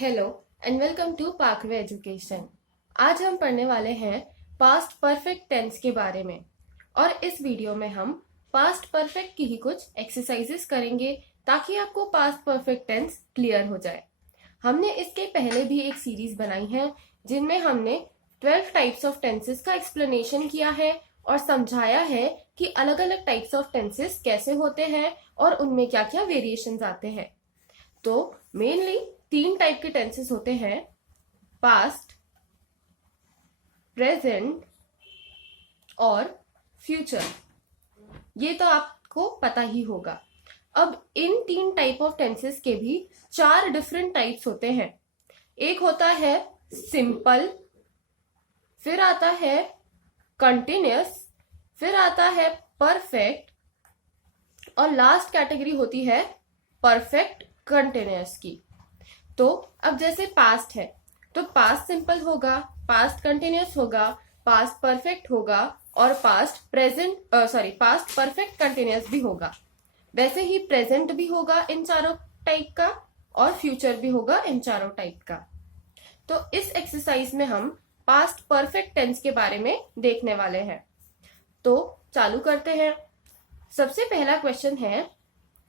Hello and welcome to Parkway Education. आज हम पढ़ने वाले हैं पास्ट परफेक्ट टेंस के बारे में और इस वीडियो में हम पास्ट परफेक्ट की ही कुछ एक्सरसाइजेस करेंगे ताकि आपको पास्ट परफेक्ट टेंस क्लियर हो जाए। हमने इसके पहले भी एक सीरीज बनाई है जिनमें हमने 12 टाइप्स ऑफ टेंसेस का एक्सप्लेनेशन किया है और समझाया है कि अलग अलग टाइप्स ऑफ टेंसेस कैसे होते हैं और उनमें क्या क्या वेरिएशंस आते हैं। तो मेनली 3 टाइप के टेंसेस होते हैं, पास्ट, प्रेजेंट और फ्यूचर। ये तो आपको पता ही होगा। अब इन 3 टाइप ऑफ टेंसेस के भी 4 डिफरेंट टाइप्स होते हैं। एक होता है सिंपल, फिर आता है कंटिन्यूअस, फिर आता है परफेक्ट और लास्ट कैटेगरी होती है परफेक्ट कंटिन्यूअस की। तो अब जैसे पास्ट है तो पास्ट सिंपल होगा, पास्ट कंटिन्यूअस होगा, पास्ट परफेक्ट होगा और पास्ट परफेक्ट कंटिन्यूअस भी होगा। वैसे ही प्रेजेंट भी होगा इन चारों टाइप का और फ्यूचर भी होगा इन चारों टाइप का। तो इस एक्सरसाइज में हम पास्ट परफेक्ट टेंस के बारे में देखने वाले हैं। तो चालू करते हैं। सबसे पहला क्वेश्चन है,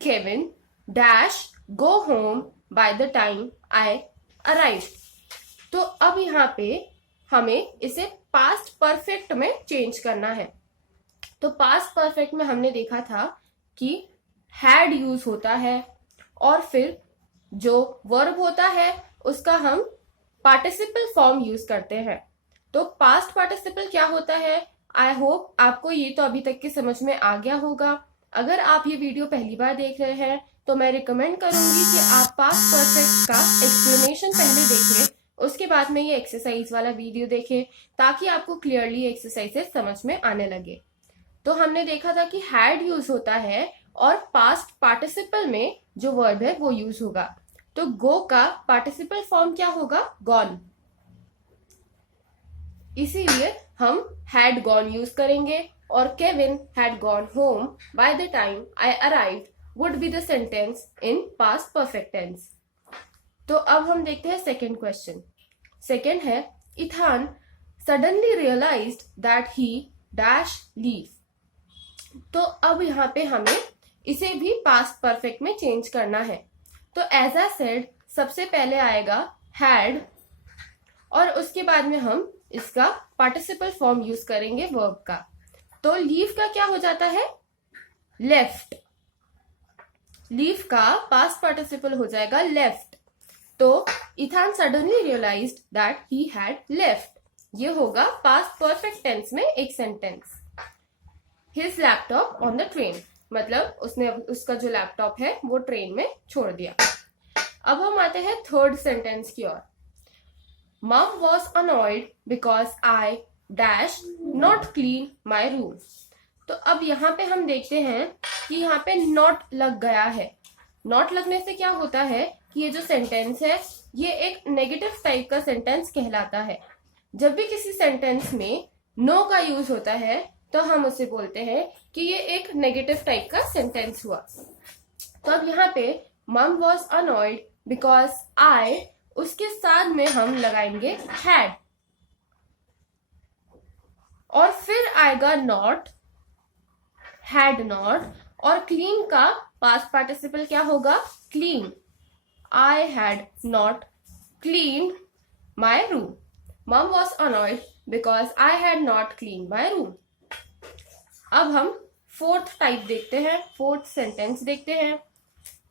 Kevin dash go home by the time I arrive. तो अब यहाँ पे हमें इसे पास्ट परफेक्ट में चेंज करना है। तो पास्ट परफेक्ट में हमने देखा था कि हैड यूज होता है और फिर जो वर्ब होता है उसका हम पार्टिसिपल फॉर्म यूज करते हैं। तो पास्ट पार्टिसिपल क्या होता है, आई होप आपको ये तो अभी तक की समझ में आ गया होगा। अगर आप ये वीडियो पहली बार देख रहे हैं तो मैं रिकमेंड करूंगी कि आप पास्ट परफेक्ट का एक्सप्लेनेशन पहले देखें, उसके बाद में ये एक्सरसाइज वाला वीडियो देखें ताकि आपको क्लियरली एक्सरसाइजेस समझ में आने लगे। तो हमने देखा था कि हैड यूज होता है और पास्ट पार्टिसिपल में जो वर्ब है वो यूज होगा। तो गो का पार्टिसिपल फॉर्म क्या होगा, गॉन। इसीलिए हम हैड गॉन यूज करेंगे और Kevin had gone home by the time I arrived would be the sentence in past perfect tense। तो अब हम देखते हैं सेकेंड क्वेश्चन। सेकेंड है, ethane suddenly realized that he dash leave। तो अब यहाँ पे हमें इसे भी पास्ट परफेक्ट में चेंज करना है। तो एज आई सेड सबसे पहले आएगा हैड और उसके बाद में हम इसका पार्टिसिपल फॉर्म यूज करेंगे वर्ब का। तो लीव का क्या हो जाता है, लेफ्ट। लीव का पास्ट पार्टिसिपल हो जाएगा लेफ्ट। तो Ethan suddenly realised that he had left, ये होगा पास्ट परफेक्ट टेंस में एक sentence. His laptop on the train, मतलब उसने उसका जो लैपटॉप है वो ट्रेन में छोड़ दिया। अब हम आते हैं थर्ड सेंटेंस की ओर। मम was annoyed because I dash not clean my room. तो अब यहाँ पे हम देखते हैं कि यहाँ पे नॉट लग गया है। नॉट लगने से क्या होता है कि ये जो सेंटेंस है ये एक नेगेटिव टाइप का सेंटेंस कहलाता है। जब भी किसी सेंटेंस में नो का यूज होता है तो हम उसे बोलते हैं कि ये एक नेगेटिव टाइप का सेंटेंस हुआ। तो अब यहाँ पे मम वॉज अनॉयड बिकॉज आई, उसके साथ में हम लगाएंगे हैड और फिर आएगा नॉट, हैड नॉट और क्लीन का पास्ट पार्टिसिपल क्या होगा, clean. I had not clean my room. Mom was annoyed because I had not clean my room. अब हम फोर्थ टाइप देखते हैं, फोर्थ सेंटेंस देखते हैं।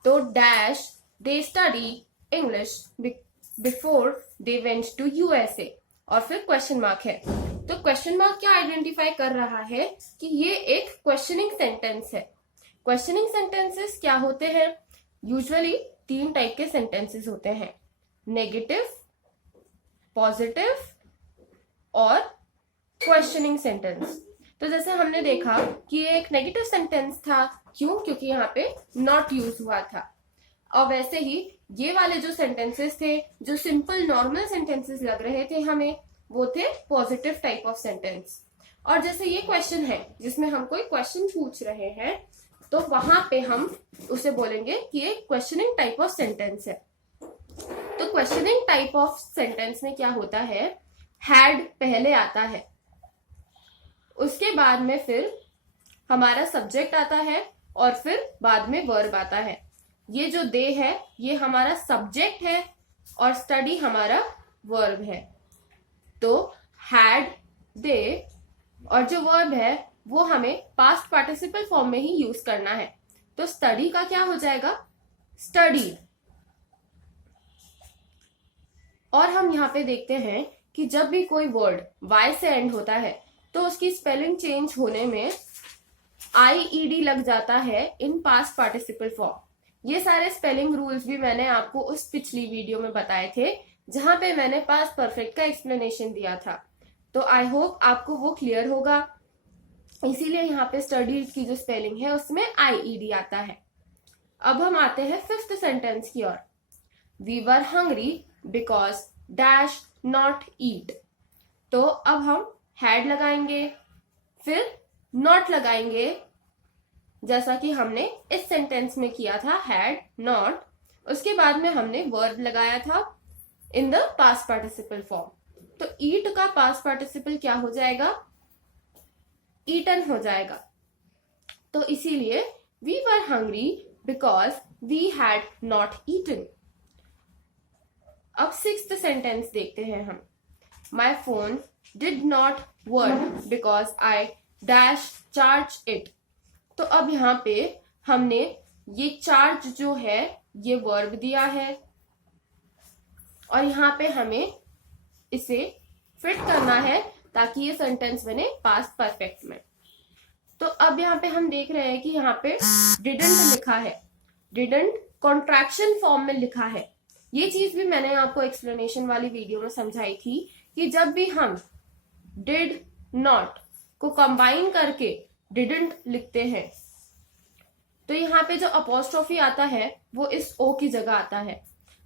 तो dash they study English before they went to USA और फिर क्वेश्चन मार्क है। तो क्वेश्चन मार्क क्या आइडेंटिफाई कर रहा है कि ये एक क्वेश्चनिंग सेंटेंस है। क्वेश्चनिंग सेंटेंसेस क्या होते हैं, यूजुअली 3 टाइप के सेंटेंसेस होते हैं, नेगेटिव, पॉजिटिव और क्वेश्चनिंग सेंटेंस। तो जैसे हमने देखा कि ये एक नेगेटिव सेंटेंस था, क्यों, क्योंकि यहाँ पे नॉट यूज हुआ था। और वैसे ही ये वाले जो सेंटेंसेस थे जो सिंपल नॉर्मल सेंटेंसेस लग रहे थे हमें, वो थे पॉजिटिव टाइप ऑफ सेंटेंस। और जैसे ये क्वेश्चन है जिसमें हम कोई क्वेश्चन पूछ रहे हैं तो वहां पे हम उसे बोलेंगे कि ये क्वेश्चनिंग टाइप ऑफ सेंटेंस है। तो क्वेश्चनिंग टाइप ऑफ सेंटेंस में क्या होता है, हैड पहले आता है, उसके बाद में फिर हमारा सब्जेक्ट आता है और फिर बाद में वर्ब आता है। ये जो दे है ये हमारा सब्जेक्ट है और स्टडी हमारा वर्ब है। तो हैड, दे और जो वर्ब है वो हमें पास्ट पार्टिसिपल फॉर्म में ही यूज करना है। तो स्टडी का क्या हो जाएगा, स्टडीड। और हम यहाँ पे देखते हैं कि जब भी कोई वर्ड वाई से एंड होता है तो उसकी स्पेलिंग चेंज होने में IED लग जाता है इन पास्ट पार्टिसिपल फॉर्म। ये सारे स्पेलिंग रूल्स भी मैंने आपको उस पिछली वीडियो में बताए थे जहां पे मैंने पास्ट परफेक्ट का एक्सप्लेनेशन दिया था। तो आई होप आपको वो क्लियर होगा। इसीलिए यहाँ पे स्टडीज की जो स्पेलिंग है उसमें IED आता है। अब हम आते हैं फिफ्थ सेंटेंस की ओर। We were hungry because dash not eat. तो अब हम हैड लगाएंगे, फिर नॉट लगाएंगे, जैसा कि हमने इस सेंटेंस में किया था, हैड नॉट। उसके बाद में हमने वर्ब लगाया था in the past participle form. तो ईट का पास्ट पार्टिसिपल क्या हो जाएगा, ईटन हो जाएगा। तो इसीलिए we were hungry because we had not eaten. अब सिक्स्थ सेंटेंस देखते हैं हम। My phone did not work because I dash charge it. तो अब यहाँ पे हमने ये चार्ज जो है ये वर्ब दिया है और यहाँ पे हमें इसे फिट करना है ताकि ये सेंटेंस बने पास्ट परफेक्ट में। तो अब यहाँ पे हम देख रहे हैं कि यहाँ पे डिडंट लिखा है, डिडंट कॉन्ट्रैक्शन फॉर्म में लिखा है। ये चीज भी मैंने आपको एक्सप्लेनेशन वाली वीडियो में समझाई थी कि जब भी हम डिड नॉट को कंबाइन करके डिडंट लिखते हैं तो यहाँ पे जो अपोस्ट्रोफी आता है वो इस ओ की जगह आता है।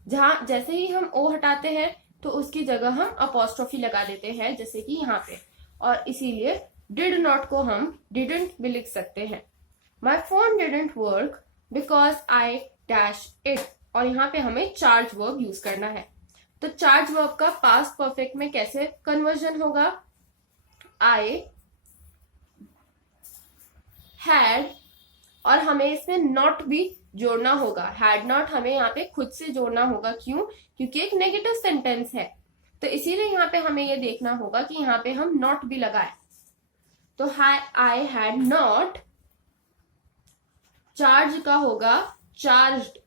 जहां जैसे ही हम ओ हटाते हैं तो उसकी जगह हम अपोस्ट्रोफी लगा देते हैं, जैसे कि यहाँ पे। और इसीलिए डिड नॉट को हम डिडंट भी लिख सकते हैं। My phone didn't work because I dash it. और यहाँ पे हमें चार्ज वर्ब यूज करना है। तो चार्ज वर्ब का पास्ट परफेक्ट में कैसे कन्वर्जन होगा, आई हैड, और हमें इसमें नॉट भी जोड़ना होगा। हैड नॉट हमें यहाँ पे खुद से जोड़ना होगा। क्यों? क्योंकि एक नेगेटिव सेंटेंस है, तो इसीलिए यहाँ पे हमें ये देखना होगा कि यहाँ पे हम नॉट भी लगाए। तो आई हैड नॉट, चार्ज का होगा चार्ज्ड,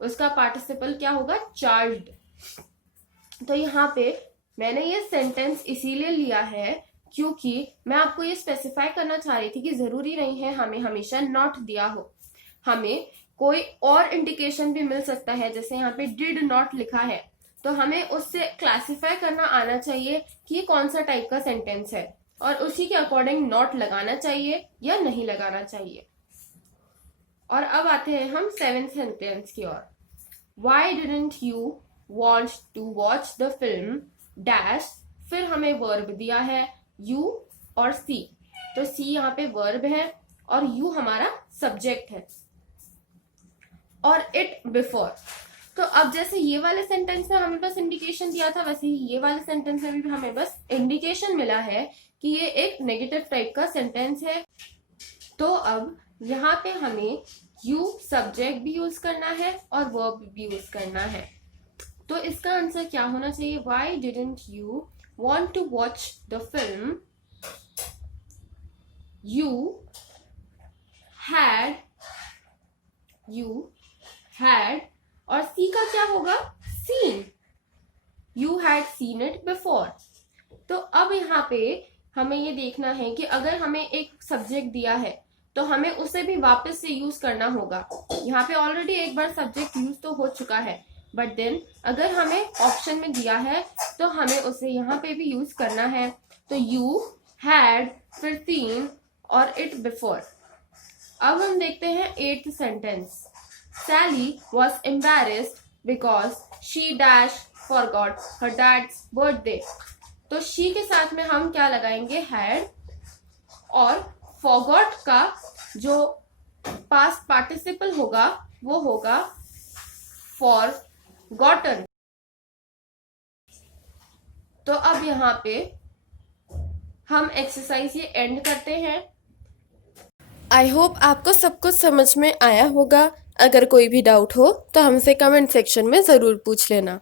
उसका पार्टिसिपल क्या होगा, चार्ज्ड। तो यहाँ पे मैंने ये सेंटेंस इसीलिए लिया है क्योंकि मैं आपको ये स्पेसिफाई करना चाह रही थी कि जरूरी नहीं है हमें हमेशा नॉट दिया हो, हमें कोई और इंडिकेशन भी मिल सकता है। जैसे यहाँ पे डिड नॉट लिखा है तो हमें उससे क्लासिफाई करना आना चाहिए कि ये कौन सा टाइप का सेंटेंस है और उसी के अकॉर्डिंग नॉट लगाना चाहिए या नहीं लगाना चाहिए। और अब आते हैं हम सेवेंथ सेंटेंस की ओर। Why didn't you want to watch the film dash, फिर हमें वर्ब दिया है यू और सी। तो सी यहाँ पे वर्ब है और यू हमारा सब्जेक्ट है और इट बिफोर। तो अब जैसे ये वाले सेंटेंस में हमें बस इंडिकेशन दिया था, वैसे ही ये वाले सेंटेंस में भी हमें बस इंडिकेशन मिला है कि ये एक नेगेटिव टाइप का सेंटेंस है। तो अब यहाँ पे हमें यू सब्जेक्ट भी यूज करना है और वर्ब भी यूज करना है। तो इसका आंसर क्या होना चाहिए, Y didn't you want to watch the film, you had, और सी का क्या होगा, seen, you had seen it before। तो अब यहाँ पे हमें ये देखना है कि अगर हमें एक सब्जेक्ट दिया है तो हमें उसे भी वापस से यूज करना होगा। यहाँ पे ऑलरेडी एक बार सब्जेक्ट यूज तो हो चुका है, बट देन अगर हमें ऑप्शन में दिया है तो हमें उसे यहाँ पे भी यूज करना है। तो यू हैड, फिर सीन और इट बिफोर। अब हम देखते हैं eighth sentence. Sally was embarrassed because she dash forgot her dad's birthday. तो शी के साथ में हम क्या लगाएंगे, हैड, और फॉरगॉट का जो पास्ट पार्टिसिपल होगा वो होगा फॉरगॉटन। तो अब यहाँ पे हम एक्सरसाइज ये एंड करते हैं। आई होप आपको सब कुछ समझ में आया होगा। अगर कोई भी डाउट हो तो हमसे कमेंट सेक्शन में ज़रूर पूछ लेना।